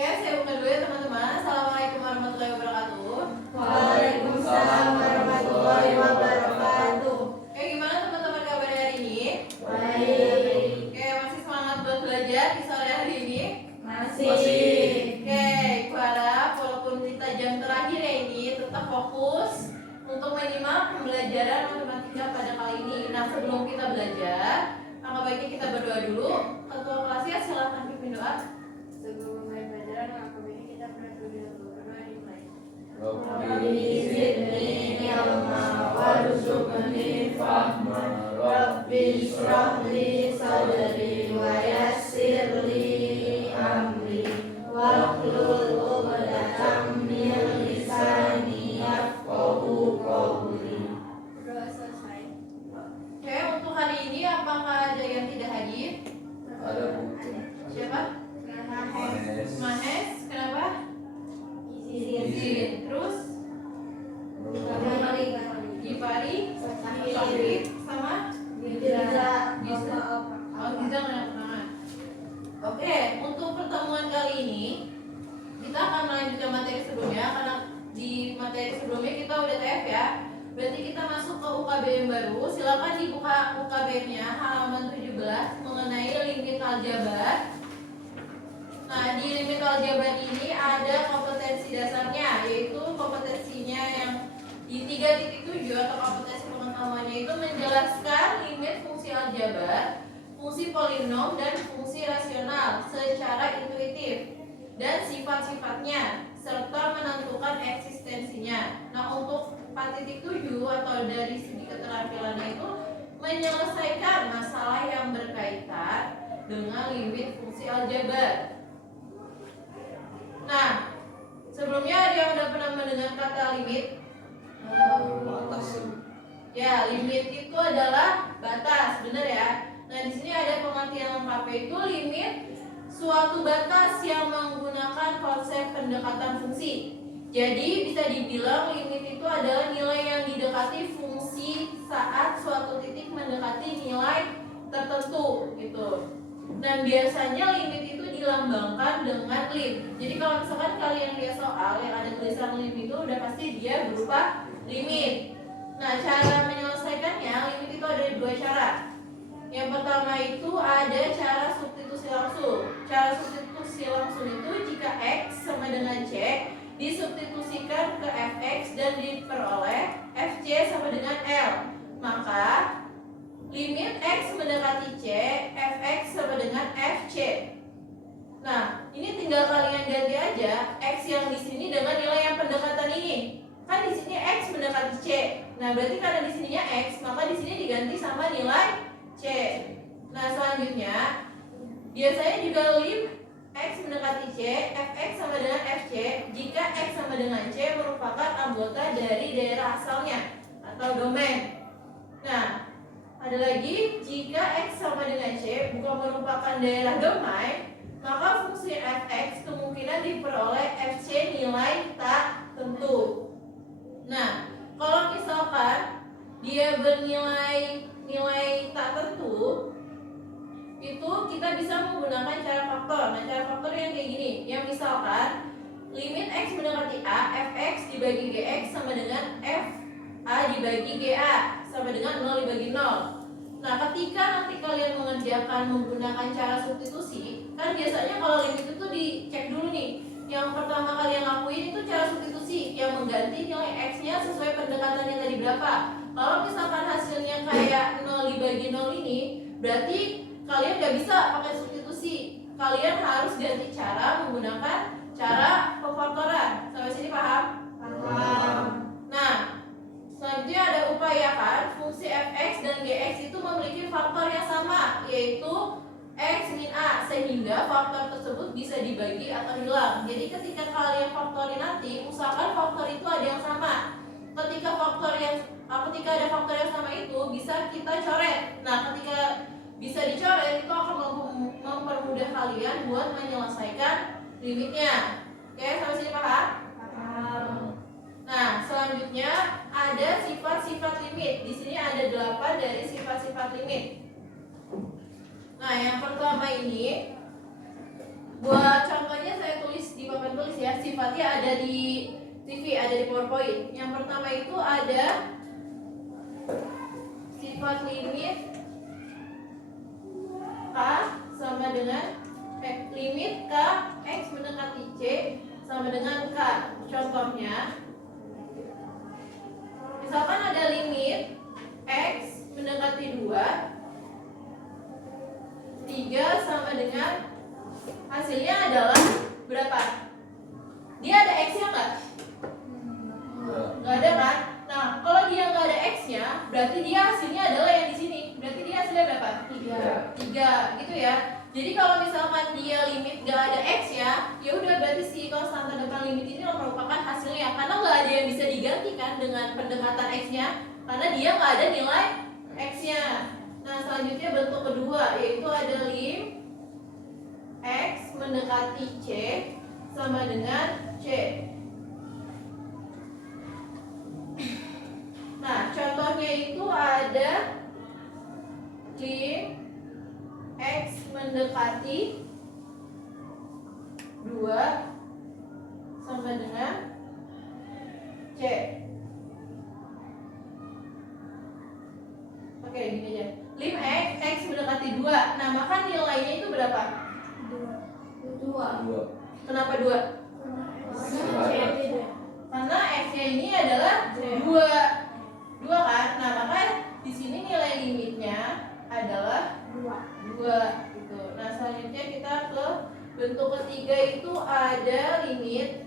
Oke, saya buka dulu ya teman-teman. Assalamualaikum warahmatullahi wabarakatuh. Waalaikumsalam warahmatullahi wabarakatuh. Oke, gimana teman-teman kabar hari ini? Baik. Oke, masih semangat buat belajar di sore hari ini? Masih. Oke, aku harap walaupun kita jam terakhir ya ini tetap fokus untuk menyimak pembelajaran matematika pada kali ini. Nah, sebelum kita belajar, maka baiknya kita berdoa dulu. Ketua kelasnya silakan pimpin doa. Sebelum memulai pelajaran, maka baiknya kita berdoa dulu. Berdoa dimulai. Rabbi zidni ilma warzuqni fahma. Rabbi shrah li sadri wa yassir li amri wahlul 'uqdatam min lisani yafqahu qawli. Berdoa selesai. Oke, untuk hari ini apakah ada yang tidak hadir? Ada Bu. Siapa? Mahes. Kenapa? Izin. Terus? Gipari, Safid, sama? Giza. Oh, Giza nggak tangan. Oke, untuk pertemuan kali ini kita akan melanjutkan materi sebelumnya karena di materi sebelumnya kita udah TF ya. Berarti kita masuk ke UKBM baru. Silakan dibuka UKBM-nya halaman 17 mengenai limit aljabar. Nah, di limit aljabar ini ada kompetensi dasarnya, yaitu kompetensinya yang di 3.7 atau kompetensi pengetahuannya itu menjelaskan limit fungsi aljabar, fungsi polinom dan fungsi rasional secara intuitif dan sifat-sifatnya serta menentukan eksistensinya. Nah, untuk 4.7 atau dari segi keterampilannya itu menyelesaikan masalah yang berkaitan dengan limit fungsi aljabar. Nah, sebelumnya ada yang udah pernah mendengar kata limit? Batas. Ya, limit itu adalah batas, benar ya? Nah, di sini ada pengertian lengkapnya itu limit suatu batas yang menggunakan konsep pendekatan fungsi. Jadi bisa dibilang limit itu adalah nilai yang didekati fungsi saat suatu titik mendekati nilai tertentu gitu. Dan biasanya limit itu dilambangkan dengan lim. Jadi kalau misalkan kalian lihat soal yang ada tulisan lim itu udah pasti dia berupa limit. Nah, cara menyelesaikannya limit itu ada dua cara. Yang pertama itu ada cara substitusi langsung. Cara substitusi langsung itu jika X sama dengan C disubstitusikan ke Fx dan diperoleh Fc sama dengan L, maka limit X mendekati C, Fx sama dengan Fc. Nah, ini tinggal kalian ganti aja X yang di sini dengan nilai yang pendekatan ini. Kan di sini X mendekati C. Nah, berarti karena di sininya X, maka di sini diganti sama nilai C. Nah, selanjutnya biasanya juga lim X mendekati C, Fx sama dengan Fc jika X sama dengan C merupakan anggota dari daerah asalnya atau domain. Nah, ada lagi jika X sama dengan C bukan merupakan daerah domain, maka fungsi Fx kemungkinan diperoleh Fc nilai tak tentu. Nah, kalau misalkan dia bernilai tak tentu, itu kita bisa menggunakan cara faktor. Nah, cara faktor yang kayak gini, yang misalkan limit X mendekati A, Fx dibagi Gx sama dengan Fa dibagi Ga sama dengan 0 dibagi 0. Nah, ketika nanti kalian mengerjakan menggunakan cara substitusi, kan biasanya kalau limit itu dicek dulu nih. Yang pertama kalian lakuin itu cara substitusi yang mengganti nilai X-nya sesuai pendekatannya tadi berapa. Kalau misalkan hasilnya kayak 0 dibagi 0 ini, berarti kalian nggak bisa pakai substitusi. Kalian harus ganti cara menggunakan cara pemfaktoran. Sampai sini paham? Paham. Nah, selanjutnya ada upayakan fungsi Fx dan Gx itu memiliki faktor yang sama, yaitu X min A, sehingga faktor tersebut bisa dibagi atau hilang. Jadi ketika kalian faktorin nanti, usahakan faktor itu ada yang sama. Ketika ada faktor yang sama itu bisa kita coret. Nah, ketika bisa dicoret itu akan mempermudah kalian buat menyelesaikan limitnya. Oke, sampai sini paham? Paham. Nah, selanjutnya ada sifat-sifat limit. Di sini ada 8 dari sifat-sifat limit. Nah, yang pertama ini buat contohnya saya tulis di papan tulis ya. Sifatnya ada di TV, ada di PowerPoint. Yang pertama itu ada sifat limit K sama dengan limit K X mendekati C sama dengan K. Contohnya, misalkan ada limit X mendekati 2, 3 sama dengan hasilnya adalah berapa? Dia ada X-nya nggak? Nggak ada kan? Nah, kalau dia nggak ada X-nya, berarti dia hasilnya adalah yang di sini. Berarti dia hasilnya berapa? 3 gitu ya. Jadi kalau misalkan dia limit nggak ada X-nya, ya udah berarti si konstanta depan limit ini merupakan hasilnya. Karena nggak ada yang bisa digantikan dengan pendekatan X-nya, karena dia nggak ada nilai X-nya. Nah, selanjutnya bentuk kedua yaitu ada lim X mendekati C sama dengan C. Nah, contohnya itu ada lim X mendekati 2 sama dengan C. Oke, gini aja. Lim X mendekati 2. Nah, maka nilainya itu berapa? 2. Kenapa 2? Karena X-nya ini adalah 2 kan? Nah, maka di sini nilai limitnya adalah 2 gitu. Nah, selanjutnya kita ke bentuk ketiga itu ada limit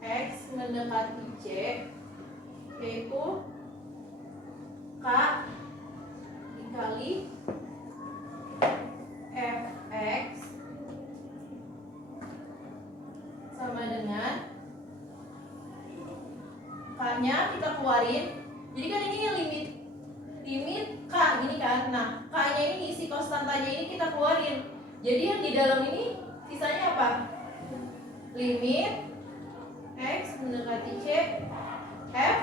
X mendekati C yaitu K dikali Fx sama dengan K-nya kita keluarin. Jadi kan ini limit K gini kan. Nah, K-nya ini isi konstantanya ini kita keluarin. Jadi yang di dalam ini sisanya apa? Limit X mendekati C F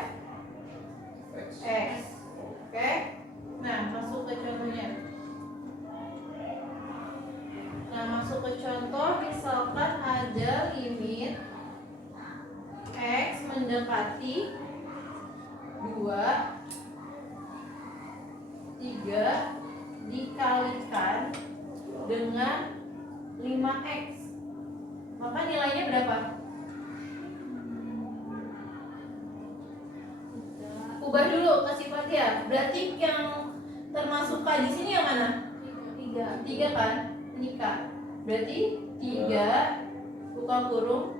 X. Oke. Nah, masuk ke contohnya. Nah, masuk ke contoh misalkan ada limit X mendekati 2, 3 dikalikan dengan 5X. Maka nilainya berapa? Ubah dulu ke sifatnya. Berarti yang termasuk K di sini yang mana? 3 kan? Ini K. Berarti 3 buka kurung.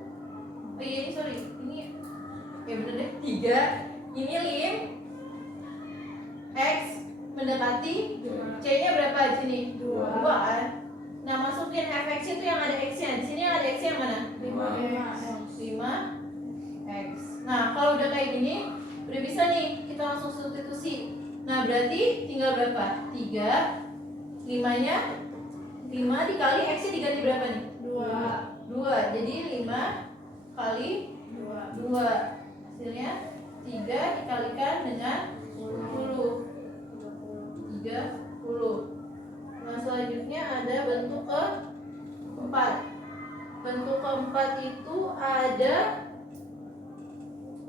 Oh iya, ini sorry. Ini ya bener deh. 3. Ini lim X mendekati C-nya berapa di sini? 2 kan? Nah, masukin Fx itu yang ada X-nya. Di sini yang ada X-nya yang mana? 5X. Nah, kalau udah kayak gini, udah bisa nih kita langsung substitusi. Nah, berarti tinggal berapa? 3. 5-nya 5 dikali X-nya diganti berapa nih? 2. Jadi 5 kali 2. Hasilnya 3 dikalikan dengan 10. 30. Nah, selanjutnya ada bentuk keempat. Bentuk keempat itu ada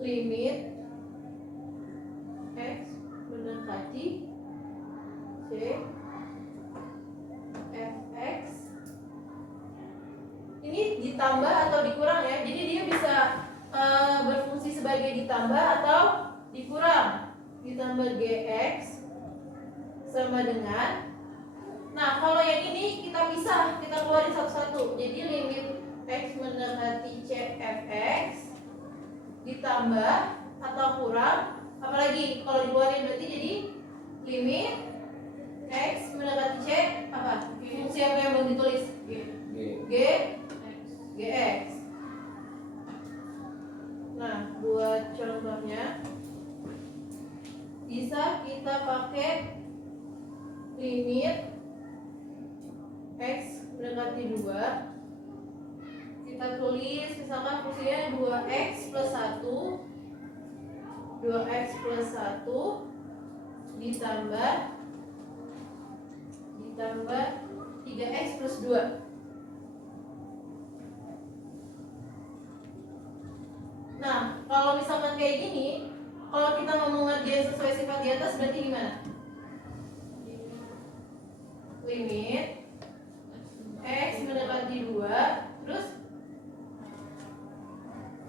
limit X mendekati C Fx. Ini ditambah atau dikurang ya. Jadi dia bisa berfungsi sebagai ditambah atau dikurang. Ditambah Gx sama dengan, nah kalau yang ini kita pisah, kita keluarin satu-satu. Jadi limit X mendekati C Fx ditambah atau kurang, apalagi kalau dikeluarin berarti jadi limit X mendekati C apa? Fungsi apa yang belum ditulis? Gx. Nah, buat contohnya bisa kita pakai limit X mendekati 2. Kita tulis misalkan fungsinya 2x plus 1 ditambah 3x plus 2. kita mau ngerjain sesuai sifat di atas berarti gimana? Limit X mendekati 2. Terus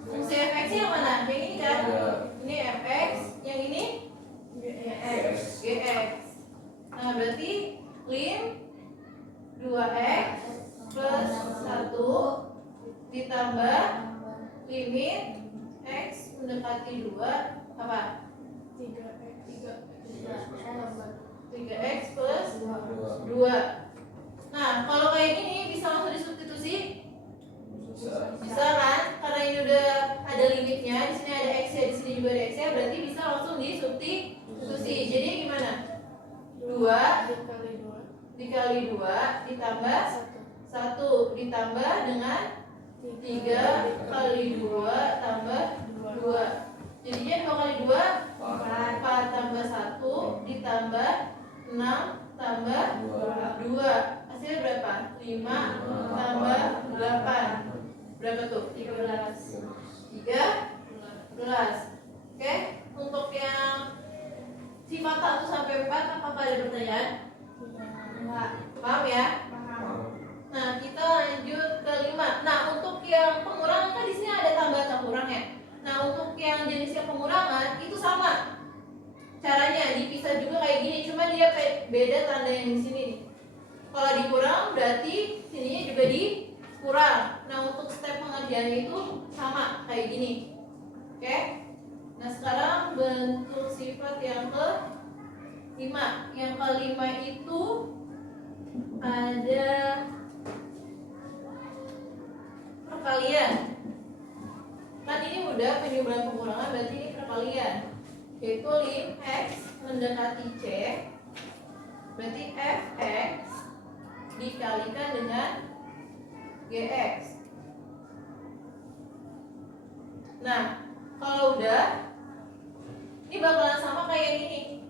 fungsi fx yang mana? Yang ini kan? Ya. Ini fx, yang ini X. gx. Nah berarti lim 2x plus 1 ditambah limit x mendekati 2 apa? 3x plus 2. Nah kalau kayak gini bisa langsung disubstitusi? Bisa kan? Karena ini udah ada limitnya, di sini ada x ya, di sini juga ada x ya, berarti bisa langsung disubstitusi. Jadi gimana? 2 dikali 2 ditambah 1 ditambah dengan 3 kali 2 tambah 2. Jadinya 2 kali 2 4 tambah 1 ditambah 6 tambah 2. Hasilnya berapa? 5 tambah 8. Berapa tuh? 13. Oke, untuk yang sifat 1 sampai 4 apakah ada pertanyaan? Paham ya? Nah, kita lanjut ke 5. Nah, untuk yang pengurangan kan di sini ada tambah atau kurang ya. Nah, untuk yang jenisnya pengurangan itu sama. Caranya dipisah juga kayak gini, cuma dia beda tanda yang di sini nih. Kalau dikurang berarti sininya juga dikurang. Nah, untuk step pengerjaannya itu sama kayak gini. Oke? Nah, sekarang bentuk sifat yang ke-5. Yang ke-5 itu ada perkalian. Kan ini udah penyumbang pengurangan, berarti ini perkalian. Yaitu lim x mendekati c, berarti fx dikalikan dengan gx. Nah, kalau udah ini bakalan sama kayak gini,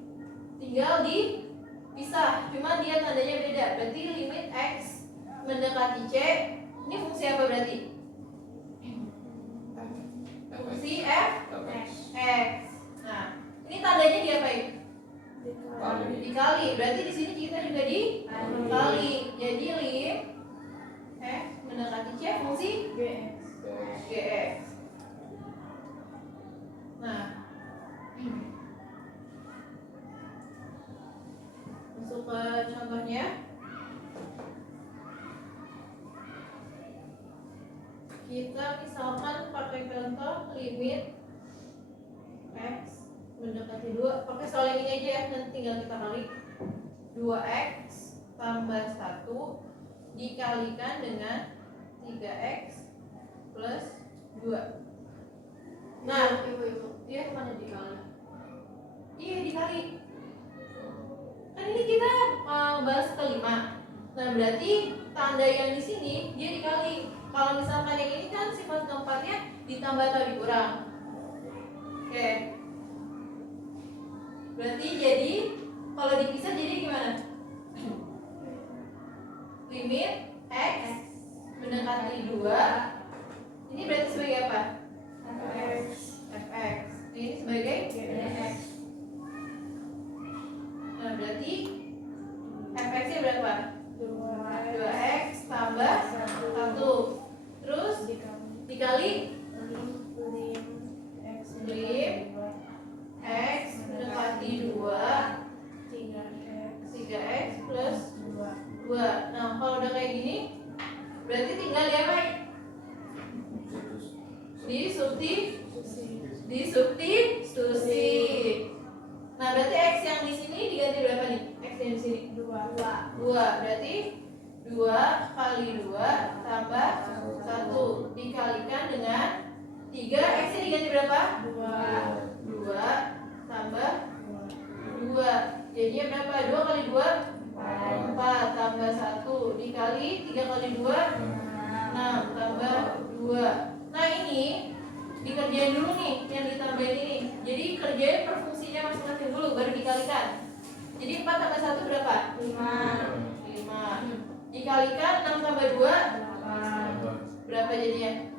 tinggal dipisah, cuma dia tandanya beda. Berarti limit x mendekati c, ini fungsi apa berarti? Fungsi fx. Nah, ini tandanya diapain? Dikali. Berarti di sini kita juga dikali. Jadi lim x mendekati c fungsi gx. Nah, masuk ke contohnya. Kita misalkan pakai contoh limit x mendekati 2. Pakai soal yang ini aja ya, nanti tinggal kita kali. 2x tambah 1 dikalikan dengan 3x plus 2. Nah, dia kemana dikali? Iya, dikali. Kan ini kita bahas ke-5. Nah, berarti tanda yang di sini dia dikali. Kalau misalkan yang ini kan sifat keempatnya ditambah atau dikurang. Oke. Berarti jadi kalau dipisah jadi gimana? Limit x mendekati 2. Ini berarti sebagai apa? fx. Ini sebagai gx. Nah, berarti fx-nya berapa? 2x tambah 1. Terus dikali lim x mendekati 2 3x plus 2. Nah, kalau udah kayak gini berarti tinggal diapain? Disubstitusi. Nah, berarti x yang di sini diganti berapa nih? X yang di sini 2. Berarti 2 kali 2 tambah 1 dikalikan dengan 3. X nya diganti berapa? 2 tambah 2. Jadinya berapa? 2 kali 2 4 tambah 1 dikali 3 kali 2 6 tambah 2. Nah, ini dikerjain dulu nih yang ditambahin ini. Jadi kerjain per fungsinya masing-masing dulu baru dikalikan. Jadi 4 tambah 1 berapa? 5. Dikalikan 6 tambah 2 berapa jadinya?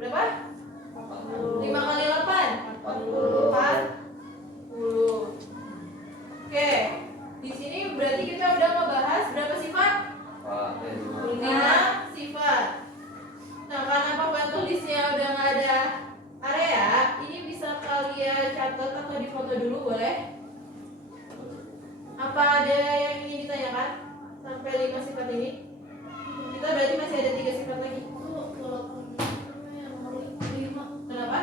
Berapa? 5 kali 8 40. Di sini berarti kita udah ngebahas berapa sifat? 5 sifat. Nah, karena papan tulisnya udah nggak ada area, ini bisa kalian catat atau difoto dulu boleh? Apa ada yang ingin ditanyakan sampai 5 sifat ini? Kita berarti masih ada 3 sifat lagi. Kenapa?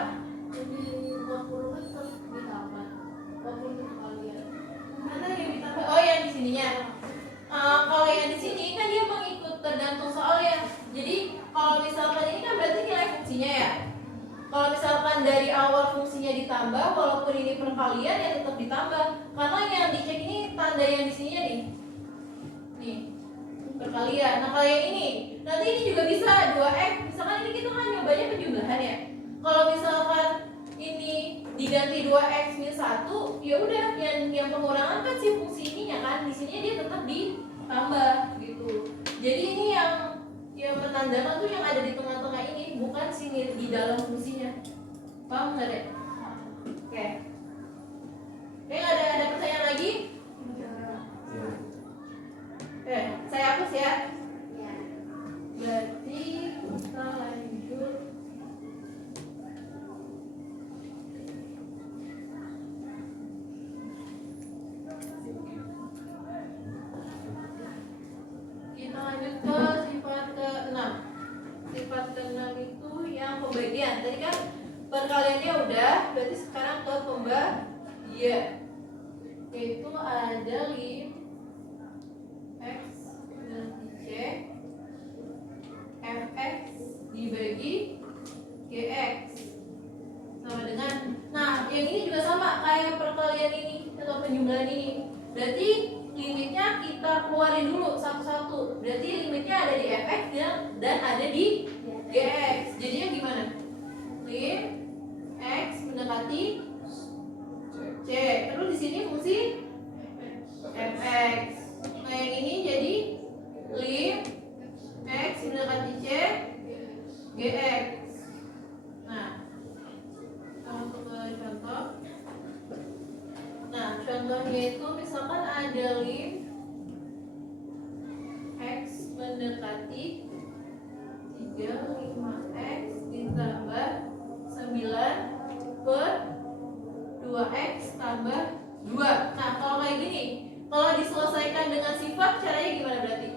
Mana yang ditambah? Oh, yang di sininya. Kalau yang di sini kan dia mengikut tergantung soalnya. Jadi kalau misalkan ini kan berarti nilai fungsinya ya. Kalau misalkan dari awal fungsinya ditambah, walaupun ini perkalian ya tetap ditambah. Karena yang dicek ini tanda yang di sininya nih. Nih, perkalian. Nah, kalau yang ini, nanti ini juga bisa 2x. Misalkan ini kita kan nyobanya penjumlahan ya. Kalau misalkan ini diganti 2x minus 1, ya udah yang pengurangan kan si fungsi ininya kan. Di sini dia tetap ditambah gitu. Jadi ini yang menandakan tuh yang ada di tengah-tengah ini, bukan sini di dalam fungsinya. Paham nggak deh? Oke. Oke, ada pertanyaan lagi? Oke, saya hapus ya. Berarti kita lanjut. Kita lanjut ke sifat ke-6. Sifat ke-6 itu yang pembagian. Tadi kan perkaliannya udah, berarti sekarang ke pembagian. Yaitu ada lim x ganti c fx dibagi gx sama dengan, nah yang ini juga sama kayak perkalian ini atau penjumlahan ini. Berarti limitnya kita keluarin dulu satu-satu. Berarti limitnya ada di fx dan ada di gx. Jadinya gimana? Lim x mendekati c. Terus di sini fungsi fx. Nah yang ini jadi lim x mendekati c gx. Nah, untuk contoh. Nah, contohnya itu misalkan ada lim x mendekati 35x ditambah 9 per 2x tambah 2. Nah, kalau kayak gini, kalau diselesaikan dengan sifat, caranya gimana berarti?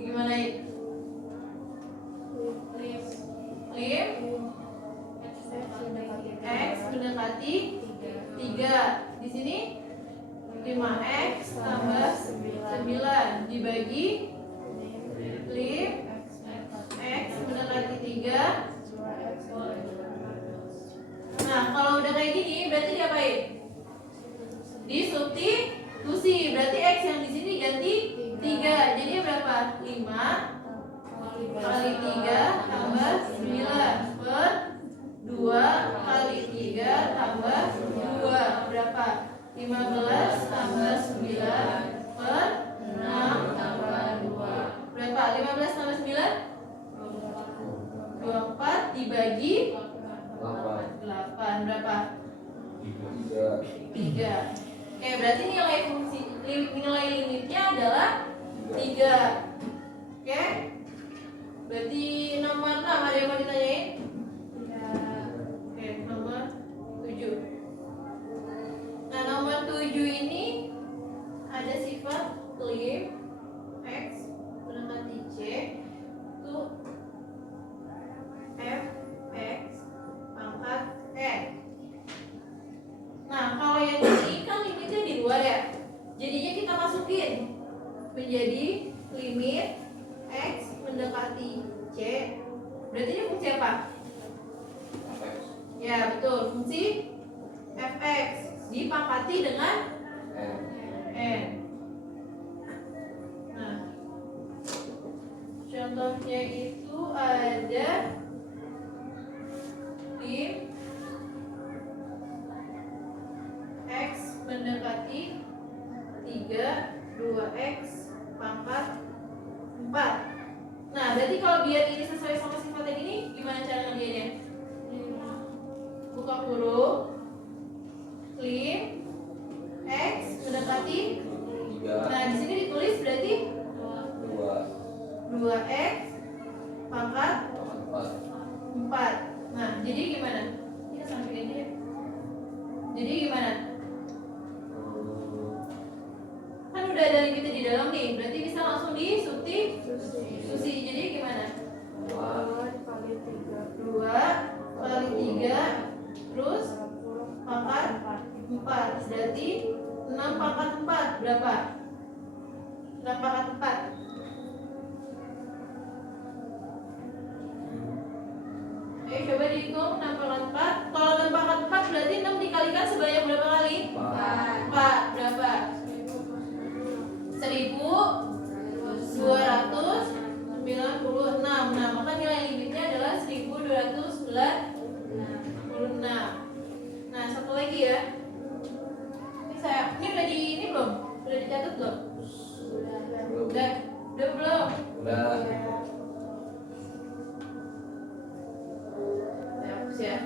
Gimana itu? Lim x mendekati 3. Di sini 5x tambah 9 dibagi lim x mendekati 3. Nah, kalau udah kayak gini berarti diapain? Disubstitusi. Berarti x yang di sini ganti 3. Jadinya berapa? 5 kali 3 tambah 9 per 2 kali 3 tambah 2. Berapa? 15 tambah 9 per 6 tambah 2. Berapa? 15 tambah 9? 24 dibagi 8. Berapa? 3. Oke, berarti nilai limitnya adalah 3. Oke? Berarti nomor 6 ada yang mau ditanyain? Oke, nomor 7. Nah, nomor 7 ini ada sifat lim x mendekati c itu fx pangkat n. Nah, kalau yang ini kan limitnya di luar ya. Jadinya kita masukin menjadi limit x mendekati c. Berarti ini fungsi apa? Ya, betul. Fungsi fx dipangkati dengan n. Nah, contohnya itu ada lim x mendekati 3 2x pangkat 4. Nah, berarti kalau biar ini sesuai sama sifat yang ini, gimana cara ngerjainnya? Buka huruf lim udah ada limitnya di dalam nih, berarti bisa langsung disubstitusi. Jadi gimana? 2 kali 3 2 kali 3 terus pangkat 4, berarti 6 pangkat 4 berapa? 6 pangkat 4. Ayo coba dihitung 6 pangkat 4. Kalau 6 pangkat 4 berarti 6 dikalikan sebanyak berapa kali? 4. Berapa? 1296. Nah, maka nilai limitnya adalah 1296. Nah, satu lagi ya. Ini udah ini belum? Udah dicatat belum? Udah belum? Udah. Saya hapus ya.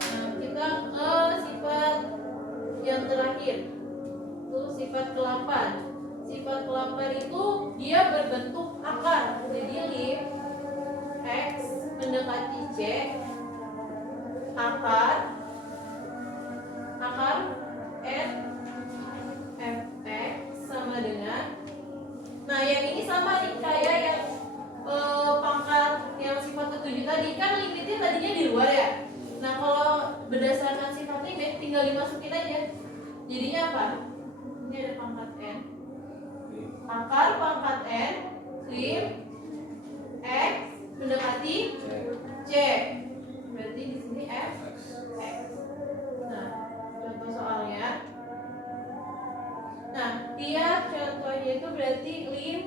Nah, kita ke sifat yang terakhir. Itu sifat ke-8. Sifat ke-8 itu dia berbentuk akar. Jadi lim x mendekati c akar n fx sama dengan, nah yang ini sama nih kayak yang pangkat yang sifat ke-7 tadi, kan limitnya tadinya di luar ya. Nah kalau berdasarkan sifat limit tinggal dimasukin aja, jadinya apa? Ini ada pangkat n, akar pangkat n lim x mendekati c, berarti di sini f x. Nah contoh soalnya, nah tiap contohnya itu berarti lim,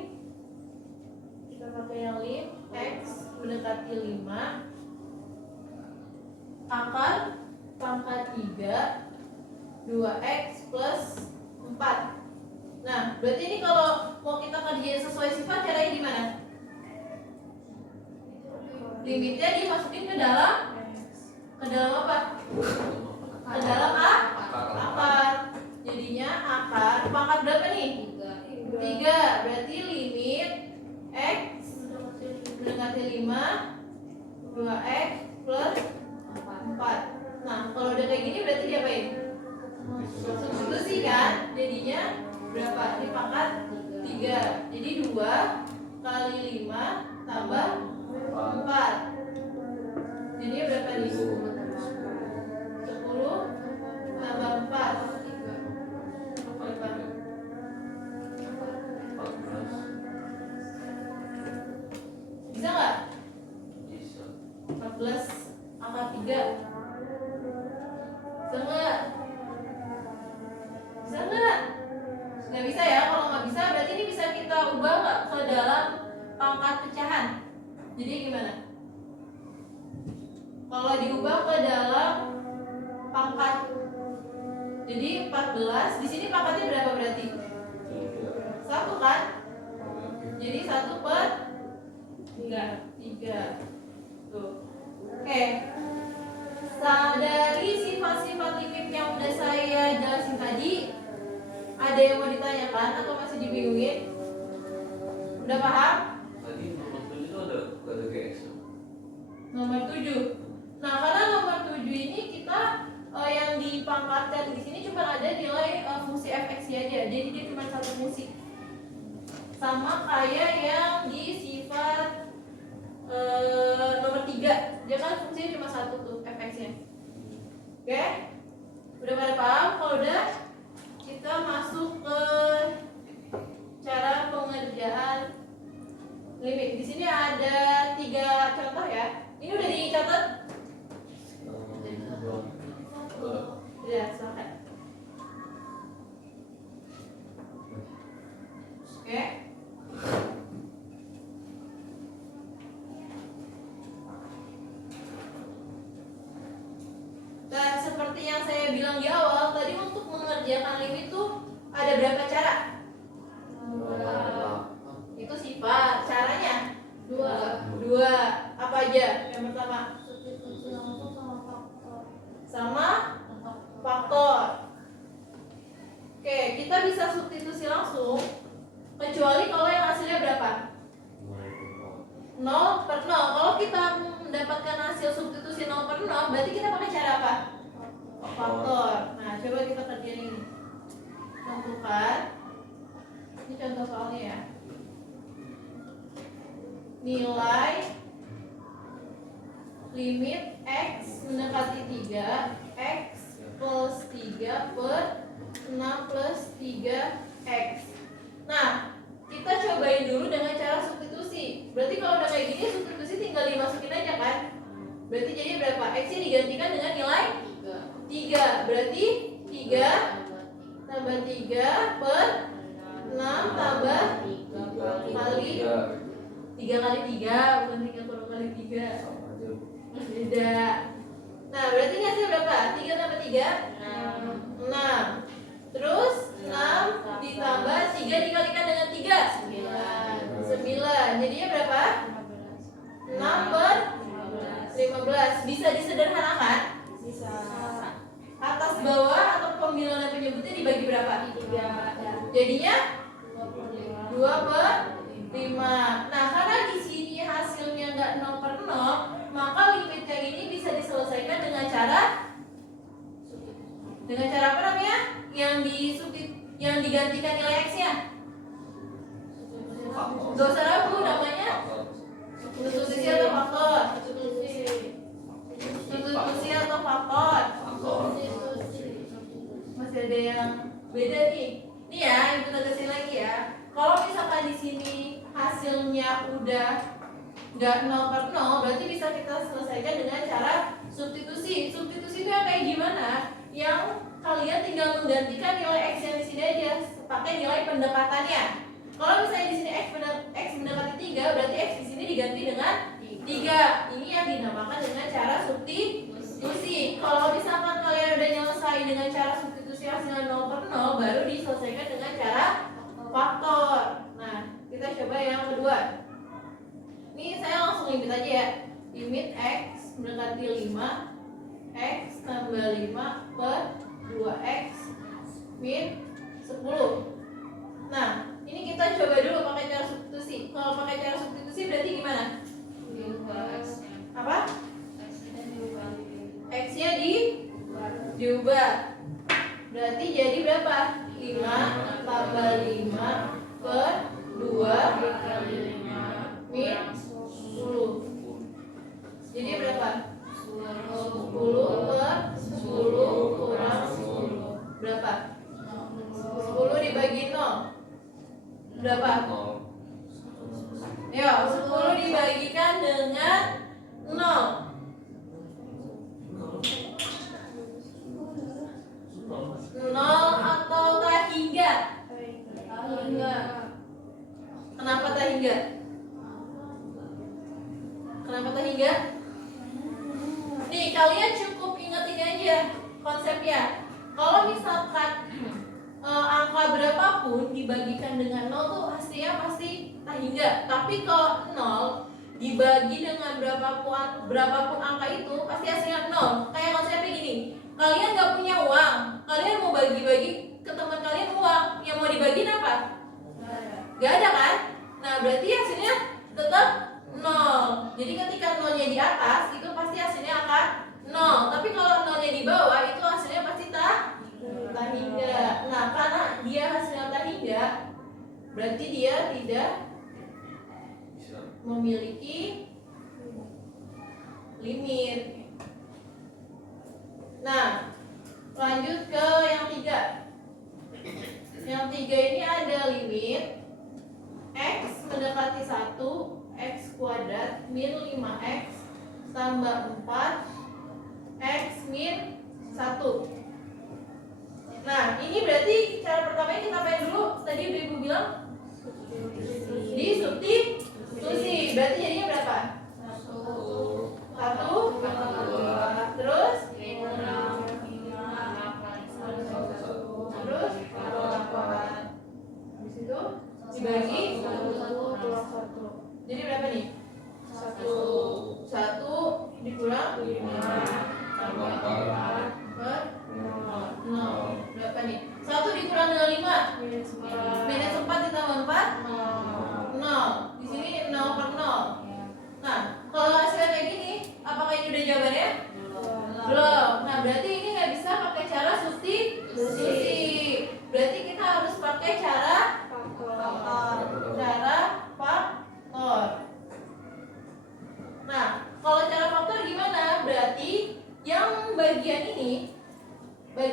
kita pakai yang lim x mendekati 5 akar pangkat 3 2x plus 4. Nah berarti ini kalau mau kita kerjain sesuai sifat, caranya gimana? Limitnya dimasukin ke dalam apa? Ke dalam akar. Jadinya akar pangkat berapa nih? 3. Berarti limit x mendekati 5 2x plus 4. Nah kalau udah kayak gini berarti diapain? Substitusi kan? Jadinya berapa? Ini pangkat 3. Jadi 2 kali 5 tambah 4. Jadi berapa nih? 10 tambah 4 berapa? 14. Bisa nggak? Bisa. 14 angka 3. Bisa nggak? Bisa nggak? Nggak bisa ya. Kalau nggak bisa berarti ini bisa kita ubah nggak ke dalam pangkat pecahan. Jadi gimana? Kalau diubah ke dalam pangkat, jadi 14. Di sini pangkatnya berapa berarti? 1 kan? Jadi 1 per 3. Tuh. Oke. Dari sifat-sifat limit yang udah saya jelasin tadi, ada yang mau ditanyakan atau masih dibingungin? Udah paham? Tadi nomor 7 itu ada GX. Nomor 7. Nah, karena nomor 7 ini kita yang dipangkatkan di sini cuma ada nilai fungsi fx aja. Jadi dia cuma satu fungsi. Sama kayak yang di sifat nomor 3. Dia kan fungsinya cuma satu tuh fx-nya. Oke? Udah pada paham? Kalau udah, kita masuk ke cara pengerjaan limit. Di sini ada 3 contoh ya. Ini udah dicatat? Ya, silakan. Oke. Dan seperti yang saya bilang di awal tadi, untuk mengerjakan limit itu ada berapa cara? Itu sifat. Caranya 2. Apa aja? Yang pertama sama Oke, kita bisa substitusi langsung. Kecuali kalau yang hasilnya berapa? 0 per 0. Kalau kita mendapatkan hasil substitusi 0 per 0, berarti kita pakai cara apa? Faktor. Nah, coba kita kerjain ini. Tentukan. Ini contoh soalnya ya. Nilai limit x mendekati 3, x plus 3 per 6 plus 3x. Nah, kita cobain dulu dengan cara substitusi. Berarti kalau udah kayak gini, substitusi tinggal dimasukin aja kan? Berarti jadi berapa? X-nya digantikan dengan nilai 3. Berarti 3 tambah 3 per 6 tambah kali 3 kali 3, bukan 3 kurang kali 3. Beda. Nah, berarti ini hasil berapa? 3 tambah 3? 6. Terus 6 ditambah 3 dikalikan dengan 3? 9. Jadinya berapa? 6 per 15. Bisa disederhanakan? Bisa. Atas bawah atau pembilangan dan penyebutnya dibagi berapa? 3. Jadinya 2 per 5. Nah, karena di sini hasilnya nggak 0 per 0, maka limit yang ini bisa diselesaikan dengan cara apa namanya? Yang digantikan nilai x-nya. Gak usah ragu namanya. Substitusi atau faktor? Substitusi atau faktor? Masih ada yang beda nih. Nih ya, kita tegasin lagi ya. Kalau misalkan di sini hasilnya udah nggak 0 per 0, berarti bisa kita selesaikan dengan cara substitusi. Substitusi itu yang kayak gimana? Yang kalian tinggal menggantikan nilai x yang di sini aja pakai nilai pendekatannya. Kalau misalnya di sini x mendekati 3, berarti x di sini diganti dengan 3. Ini yang dinamakan dengan cara substitusi. Kalau misalkan kalian udah nyelesain dengan cara substitusi hasilnya 0 per 0, baru diselesaikan dengan cara faktor. Nah, kita coba yang kedua. Ini saya langsung limit aja ya. Limit x mendekati 5, x tambah 5 per 2x min 10. Nah, ini kita coba dulu pakai cara substitusi. Kalau pakai cara substitusi berarti gimana? Apa? X-nya diubah. Berarti jadi berapa? 5 tambah 5 per 2 min 10. Jadi berapa? 10 per 10 kurang 10. Berapa? 10 dibagi 0. Berapa? Ya, 10 dibagikan dengan 0. 0 atau tak hingga? Kenapa tak hingga? Kenapa tak hingga? Nih, kalian cukup ingat ini aja konsepnya. Kalau misalkan angka berapapun dibagikan dengan 0 tuh hasilnya pasti tak hingga. Tapi kalau 0 dibagi dengan berapapun angka itu pasti hasilnya 0. Kayak konsepnya gini, kalian nggak punya uang, kalian mau bagi-bagi ke teman kalian uang, yang mau dibagiin apa? Gak ada kan? Nah, berarti hasilnya tetap 0. Jadi ketika 0-nya di atas itu pasti hasilnya akan 0. Tapi kalau 0-nya di bawah itu hasilnya pasti tak hingga. Nah, karena dia hasilnya tak hingga, berarti dia tidak memiliki limit. Nah, lanjut ke yang 3. Yang 3 ini ada limit x mendekati 1, x kuadrat min 5x tambah 4 x min 1. Nah, ini berarti cara pertamanya kita apain dulu? Tadi ibu bilang di substitusi. Berarti jadinya berapa? 1, terus 8. Habis itu dibagi 1. Jadi berapa nih? 1 dikurang 5 tambah 4 per 0. Berapa nih? 1 dikurang dengan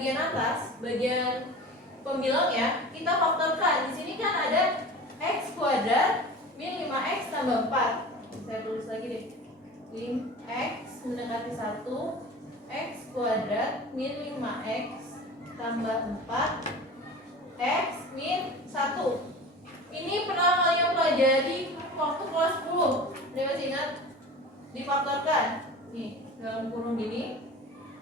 bagian atas, bagian pembilangnya kita faktorkan. Di sini kan ada x kuadrat min 5x tambah 4. Saya tulis lagi deh. 5x mendekati 1, x kuadrat min 5x tambah 4, x min 1. Ini pernah kalian pelajari waktu kelas 10. Dia masih ingat? Difaktorkan. Nih, dalam kurung gini.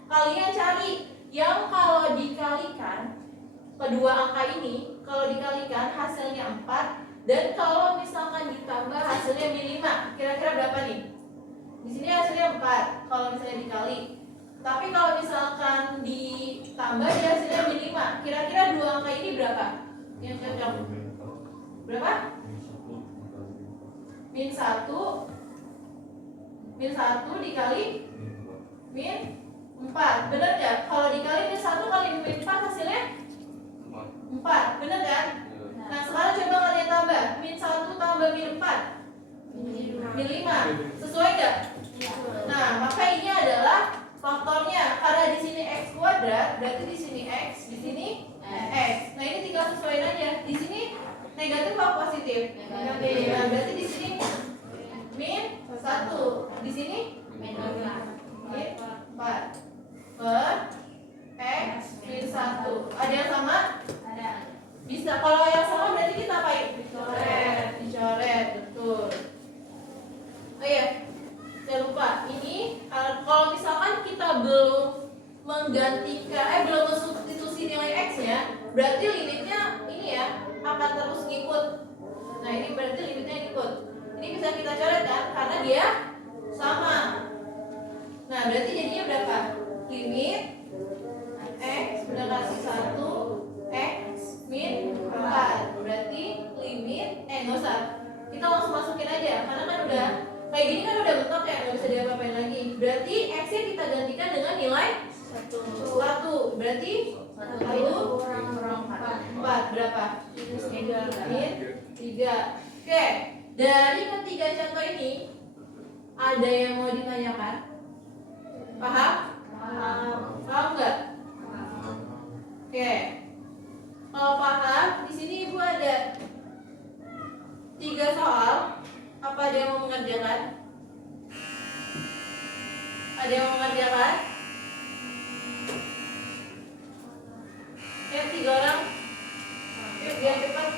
Kalian cari yang kalau dikalikan kedua angka ini, kalau dikalikan hasilnya 4, dan kalau misalkan ditambah hasilnya min 5. Kira-kira berapa nih? Di sini hasilnya 4 kalau misalnya dikali. Tapi kalau misalkan ditambah dia hasilnya min 5. Kira-kira dua angka ini berapa? Yang cocok? Berapa? Min 1. Min 1 dikali min 4. Bener gak? Kalau dikali min 1 kali min 4 hasilnya 4. Bener kan? Nah sekarang coba kalian tambah. Min 1 tambah min 4 min 5. Sesuai gak? Nah maka ini adalah faktornya. Karena di sini x kuadrat, berarti di sini x, di sini x. Nah ini tinggal sesuaiin aja. Di sini negatif atau positif? Negatif. Nah berarti di sini min 1. Di sini min 4 per x min 1. Ada yang sama? Ada. Bisa. Kalau yang sama berarti kita apain? Dicoret. Betul. Oh iya, saya lupa. Ini kalau misalkan kita belum menggantikan, belum mensubstitusi nilai x ya, berarti limitnya ini ya akan terus ngikut. Nah ini berarti limitnya ngikut. Ini bisa kita coret kan? Karena dia sama. Nah berarti jadinya berapa? Limit x mendekati 1 x min 4. Berarti limit nggak usah. Kita langsung masukin aja karena kan udah kayak gini kan udah mentok ya, nggak bisa diapa-apain lagi. Berarti x-nya kita gantikan dengan nilai 1. Berarti 1 kurang 4 berapa? Min 3. Oke, dari ketiga contoh ini ada yang mau ditanyakan? Paham? Paham nggak? Oke. Kalau paham, di sini ibu ada 3 soal. Apa ada yang mau mengerjakan? Ada yang mau mengerjakan? Ya, 3 orang. Yuk, biar cepat.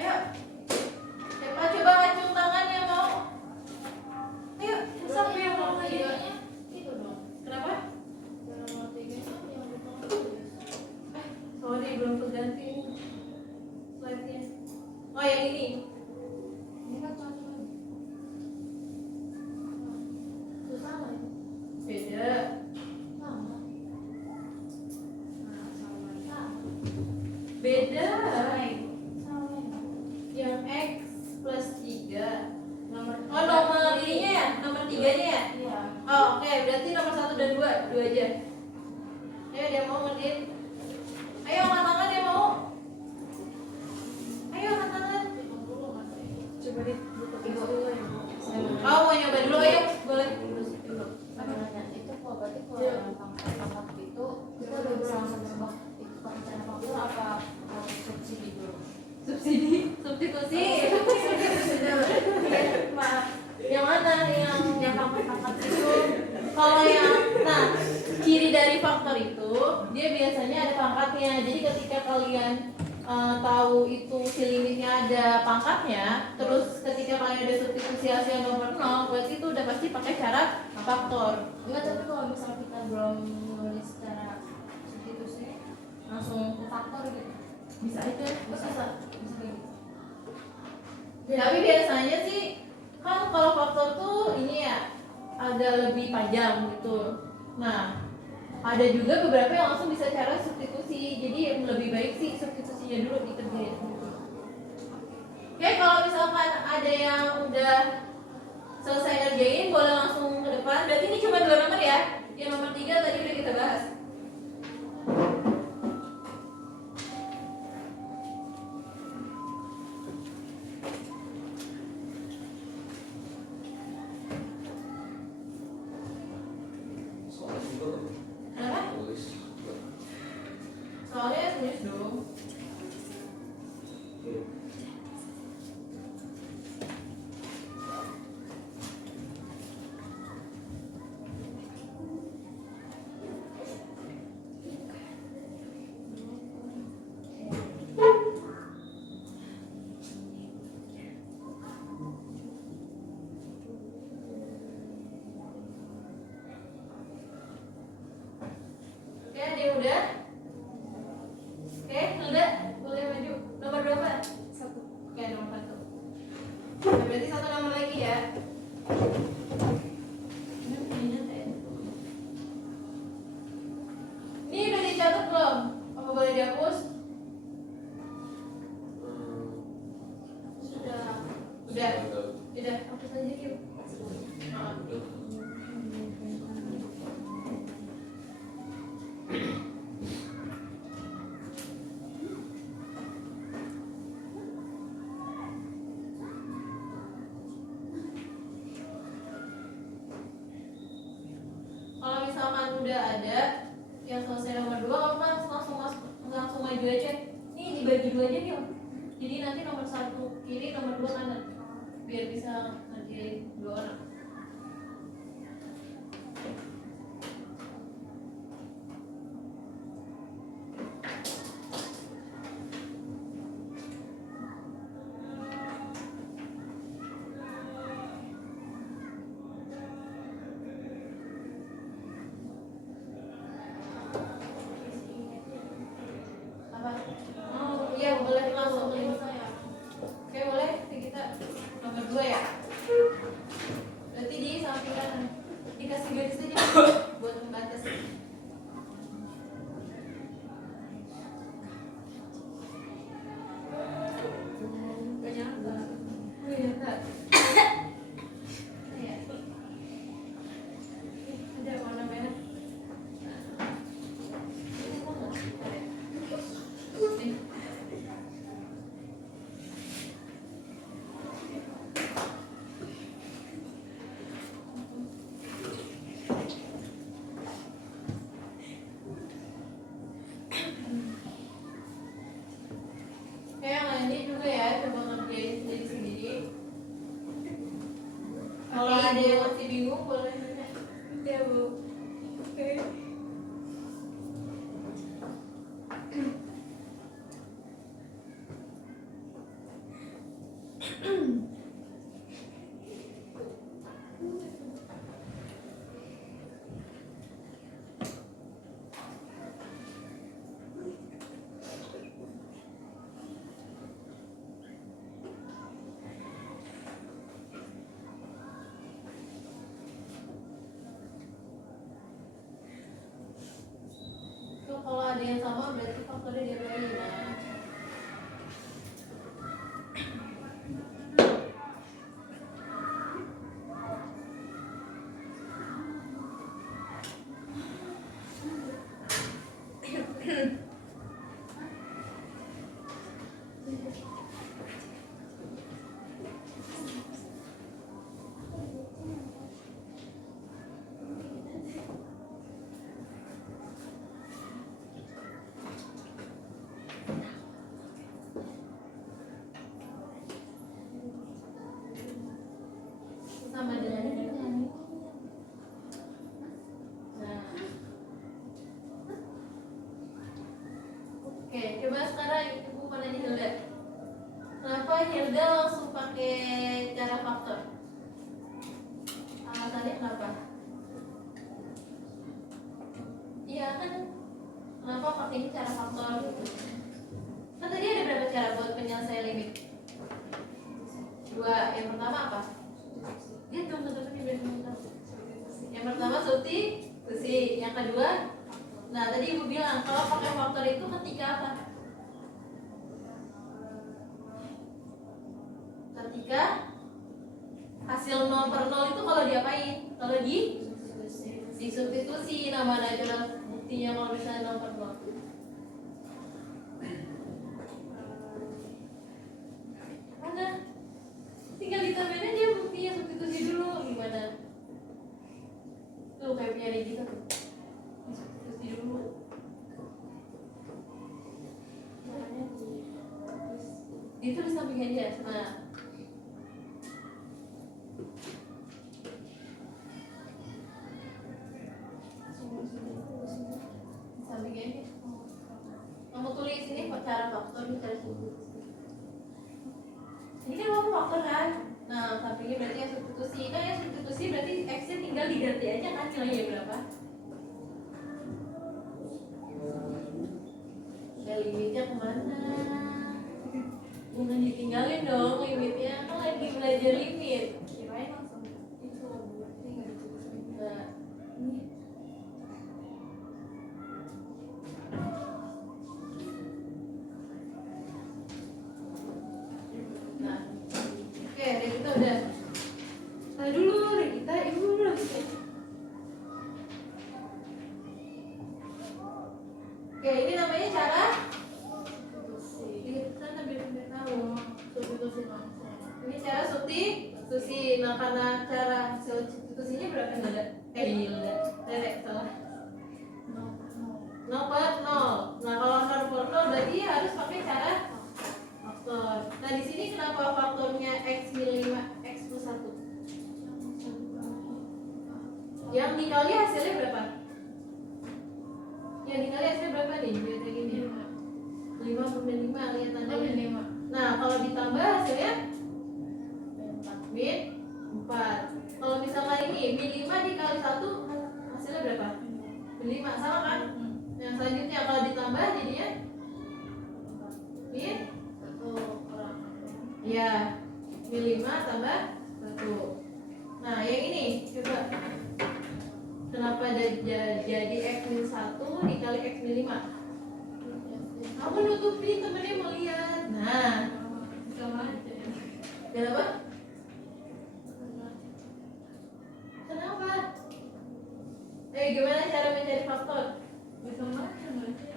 Ayo. Cepat coba ngacung tangan yang mau. Ayo, siapa yang mau ngerjakannya? Itu dong. Kenapa? Sorry, belum keganti slide-nya. Oh, yang ini. Ini kan cuma susah lah. Beda. Sama. Beda. Yang x plus 3. Nomor ininya ya? Nomor 3-nya ya? Iya. Oh, oke. Berarti nomor 1 dan 2. 2 aja. Ayo, dia mau ngerjain. Ayo angkat tangan dia mau. Ayo angkat tangan. Coba dibuka dulu ya. Oh mau nyoba dulu ayo boleh. Itu kok berarti kalau yang pangkat itu kita udah bisa langsung nembak itu pakai faktur apa harus subsidi dulu? Substitusi. Maaf. Yang mana yang pangkat itu? Kalau yang ciri dari faktor itu dia biasanya ada pangkatnya. Jadi ketika kalian tahu itu si limitnya ada pangkatnya, terus ketika kalian ada substitusi hasil nomor 0, berarti itu udah pasti pakai cara faktor. Enggak, tapi kalau misalnya kita belum nulis secara substitusi langsung ke faktor gitu. Bisa aja, bisa. Bisa kayak gitu. Tapi biasanya sih kan kalau faktor tuh ini ya ada lebih panjang gitu. Nah, ada juga beberapa yang langsung bisa cara substitusi. Jadi yang lebih baik sih substitusinya dulu dikerjain. Oke, kalau misalkan ada yang udah selesai ngerjain boleh langsung ke depan. Berarti ini cuma 2 nomor ya. Yang nomor 3 tadi udah kita bahas. udah? Oke, Hilda boleh maju. Nomor berapa? 1. Oke, nomor 1. Nah, berarti 1 nomor lagi ya. Ini begini teh. Ini udah dicatat belum? Apa boleh dihapus? Sudah. Udah. Udah, hapus aja yuk. Nah. Kalau misalkan udah ada yang selesai nomor 2, apa langsung maju aja. Ini dibagi 2 aja nih, Om. Jadi nanti nomor 1 kiri, nomor 2 kanan. Biar bisa ngerjain 2 orang. Apa? Oh iya, boleh langsung nih. Oke, boleh kita nomor 2 ya. Berarti di samping kanan dikasih garis aja buat membatas. Gak nyangka. Oh iya, Kak. Iya. Ada warna merah. Nih. Kayak yang lainnya juga ya, coba ngerjain sendiri-sendiri. Kalau ada yang masih bingung boleh nanya. Ya Bu. Oke. Tuh, kalau ada yang sama berarti faktornya diambilin ya. Sama dengan ini. Nah. Oke, coba sekarang Ibu mau nanya Hilda. Kenapa Hilda langsung pakai cara faktor? Alasannya kenapa? Iya kan? Kenapa pakai ini cara faktor gitu? Kan tadi ada berapa cara buat penyelesaian limit? 2. Yang pertama apa? Dia belum tentu yang pertama substitusi, yang kedua, nah tadi Ibu bilang kalau pakai faktor itu ketika apa? Ketika hasil 0 per 0 itu kalau diapain? Kalau disubstitusi. Nah, mana coba buktinya kalau misalnya 0 per 0? Mana? Tinggal ditambahin aja buktinya, substitusi dulu. Gimana? Tuh kayak punya gitu tuh. Substitusi dulu. Ditulis samping aja. Nah. Samping aja. Kamu tulis ini cara faktor, ini cara substitusi. Ini kan kamu faktor kan? Nah, sampingnya berarti yang substitusi. Nah, yang substitusi berarti X-nya tinggal diganti aja kan nilainya berapa? yang mana? Jangan ditinggalin dong limitnya, kan lagi belajar limit. Kirain langsung itu berarti nggak ditulisin. Nah, Ini nah, oke, kita udah. Tadi dulu, kita ibu belum. Oke, ini namanya cara substitusi. sana biar tahu. Substitusi langsung. Ini cara substitusi. Nah, karena cara substitusinya berapa nggak ada? Iya, Lele, salah. No. 0 per 0. Nah, kalau 0 per 0 berarti harus pakai cara faktor. Nah, di sini kenapa faktornya x min 5 x plus 1? Yang dikali hasilnya berapa? Yang dikali hasilnya berapa nih? Lihat kayak gini. 5 per 5, lihat tandanya. Nah, kalau ditambah hasilnya min 4. Kalau misalkan ini min 5 dikali 1 hasilnya berapa? Min 5, sama kan? Yang selanjutnya kalau ditambah jadinya min ya min 5 tambah 1. Nah, yang ini coba. Kenapa jadi x min 1 dikali x min 5? Kamu nutupi, temennya mau lihat. Nah, Sama aja. kenapa? Kenapa? Gimana cara mencari faktor? Bisa macam aja.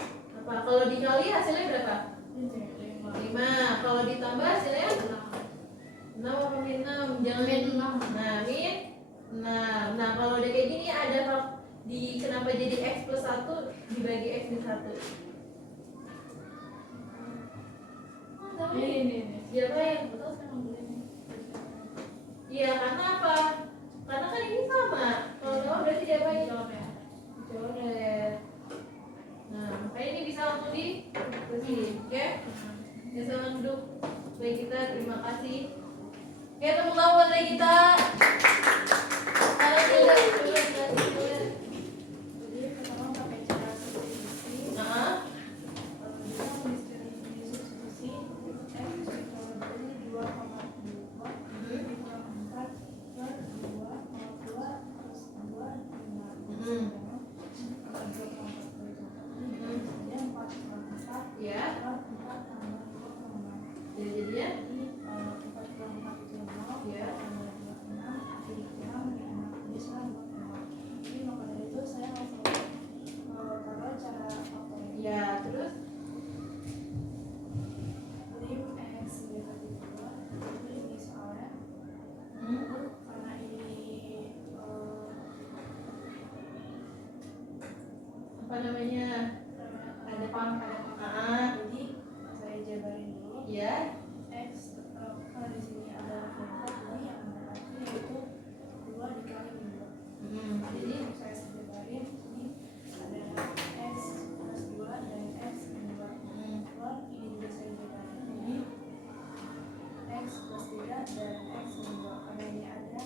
Apa? Kalau dikali hasilnya berapa? Ini 5. Kalau ditambah hasilnya 6 apa min 6? Jangan min 6. Nah, min 6. Nah, kalau udah kayak gini ada di kenapa jadi x plus 1 dibagi x min 1? Ini. Siapa yang betul? Iya, karena apa? Karena kan ini sama. Kalau sama berarti diapain? Dicoret. Nah, makanya ini bisa langsung ditulisin, oke? Ya, selamat duduk. Baik, kita terima kasih. Oke, tepuk tangan buat kita. Sekarang kita coba jelasin dulu. Jadi pertama pakai cara substitusi. Nah, Kita mendistribusi substitusi x dikali 2,2 dikurang 4 per 2 terus 2 5. Jadi 4 per 4 ya. per 4 tambah 2,6. Jadinya Jadi 4 per 4 itu 0, ya. tambah 26 dikurang 5 bisa 4. Jadi maka dari itu saya langsung taruh cara faktornya. Ya, terus Lim x dikali 2. Jadi ini soalnya karena ini apa namanya? ada pangkat. Jadi saya jabarin dulu. Ya. X karena di sini ada pangkat ini yang mendekati yaitu 2 dikali 2. Jadi saya jabarin ini ada x plus 2 dan x min 2. Lalu ini juga saya jabarin ini x plus 3 dan x min 2. Karena ini ada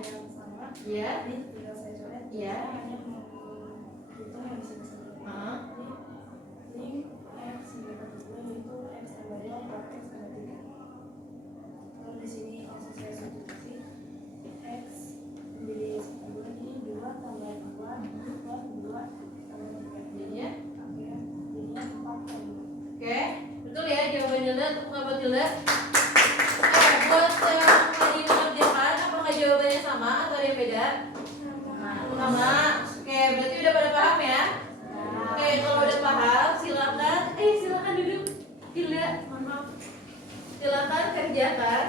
yang sama. Ya. Jadi tinggal saya coret. Ya. Saya hanya menghitung yang di sini saja. Jadi lim x dikali 2 yaitu x tambah 2 per x tambah 3. Lalu di sini langsung saya substitusi x menjadi 2 ini 2 tambah 2 per 2 tambah 3. Jadinya Akhirnya jadinya 4 per 2. oke, betul ya jawabannya Lila, untuk apa Lila? Buat yang lagi mengerjakan, apakah jawabannya sama atau ada yang beda? Sama. Oke, berarti udah pada paham ya? Oke, kalau udah paham, silakan duduk. Lila, mohon maaf. Silakan kerjakan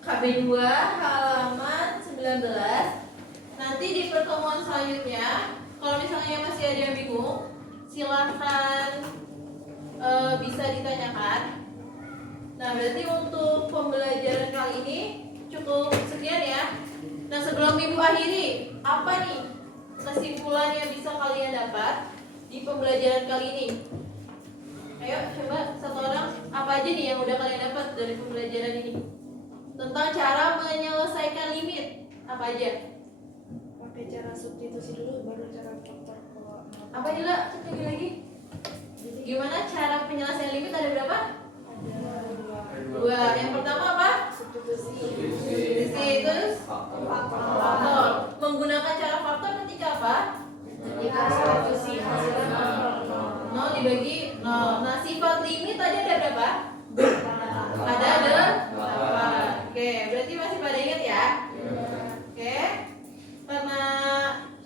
KB 2 halaman 19. Nanti di pertemuan selanjutnya, kalau misalnya masih ada yang bingung, silahkan bisa ditanyakan. Nah, berarti untuk pembelajaran kali ini cukup sekian ya. Nah, sebelum Ibu akhiri, apa nih kesimpulan yang bisa kalian dapat di pembelajaran kali ini? Ayo, coba satu orang, apa aja nih yang udah kalian dapat dari pembelajaran ini? Tentang cara menyelesaikan limit, apa aja? Pakai cara substitusi dulu baru cara faktor kalau Apa aja lah? Cek lagi. Gimana cara penyelesaian limit ada berapa? Dua. Yang pertama apa? Substitusi. Terus faktor. Menggunakan cara faktor ketika apa? Ketika substitusi hasilnya 0 dibagi 0. Nah, sifat limit tadi ada berapa? Ada 8. Oke, berarti masih pada ingat ya? Oke. Karena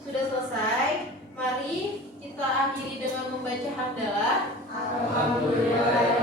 sudah selesai, mari kita akhiri dengan membaca hamdalah. Alhamdulillah.